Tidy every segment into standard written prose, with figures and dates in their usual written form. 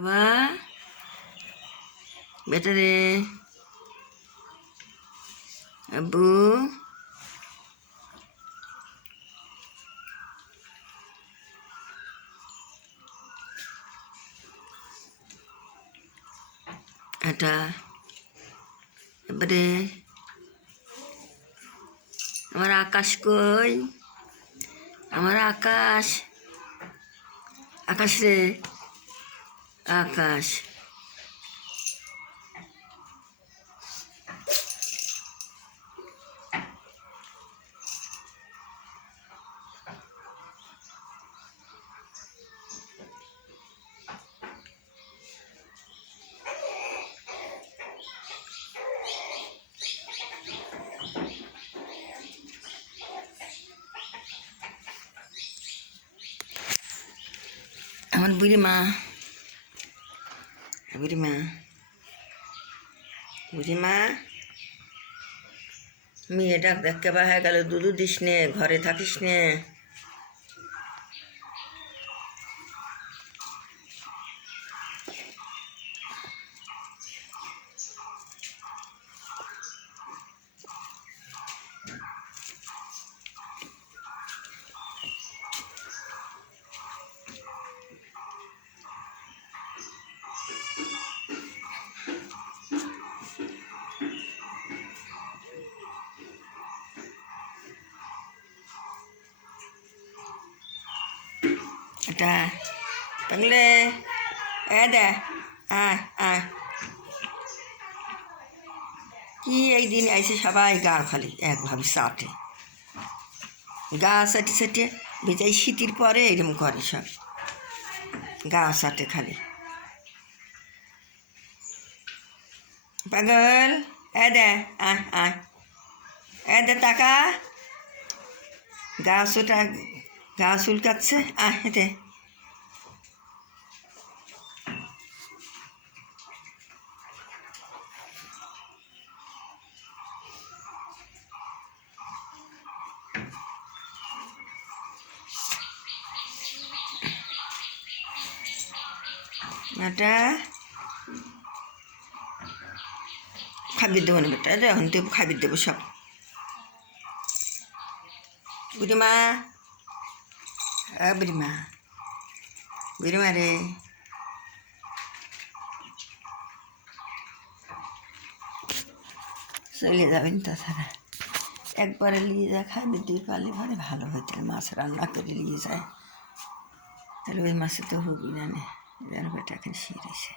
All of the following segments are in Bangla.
বাবা বেটা রে আব্বু এটা এবারে আমার আকাশ কই আমার আকাশ আকাশ রে আকাশ আমার বুড়ি মা বুড়ি মা বুড়ি মা মেয়ে ডাক দেখতে বা হয়ে গেল দুধু দিস নে ঘরে থাকিস নে এটা পাগলে এ দে কি এই দিন আইসে সবাই গা খালি একভাবে চাটে গা চাটি চাটিয়ে বেচাই শীতের পরে এরকম করে সব গা চাটে খালি পাগল এ দে এ দে টাকা গা চুলকাচ্ছে দে এটা খাবির দেবো না বেটা এখন দেবো খাবির দেবো সব বুড়িমা বুড়িমা বুড়িমা রে চলে যাবেন তাছাড়া একবারে নিয়ে যায় খাবির দিয়ে পারলে ভালো ভালো হইতে মাছ রান্না করে নিয়ে যায় তাহলে ওই মাছে তো হবি না যেন বেটা এখন শিরেছে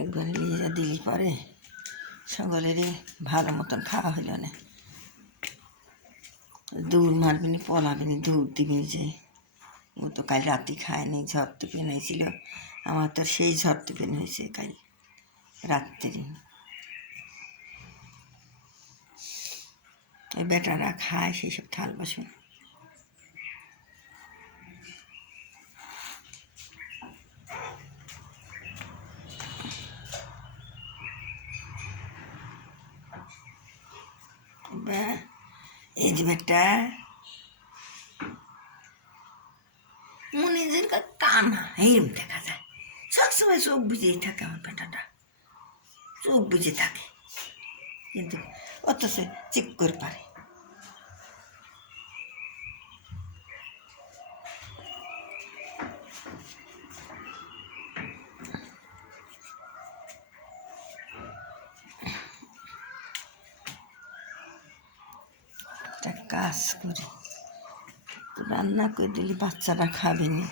একবার নিয়ে যা দিলি পরে সকলেরই ভালো মতন খাওয়া হইল না দৌড় মারবিনি পলাবিনি দৌড় দিবিনি যে ও তো কাল রাতে খায়নি ঝড় তুফান হয়েছিল আমার তো সেই ঝড় তুফান হয়েছে কাল রাত্রি এই বেটারা খায় সেই সব থাল বাসন এই যে বেটা মনে যেন কানা এইরকম দেখা যায় সবসময় চোখ বুঝেই থাকে আমার বেটাটা চোখ বুঝে থাকে কিন্তু অথচ চেক করে পারে একটা কাজ করি রান্না করে দিলে বাচ্চারা খাবে না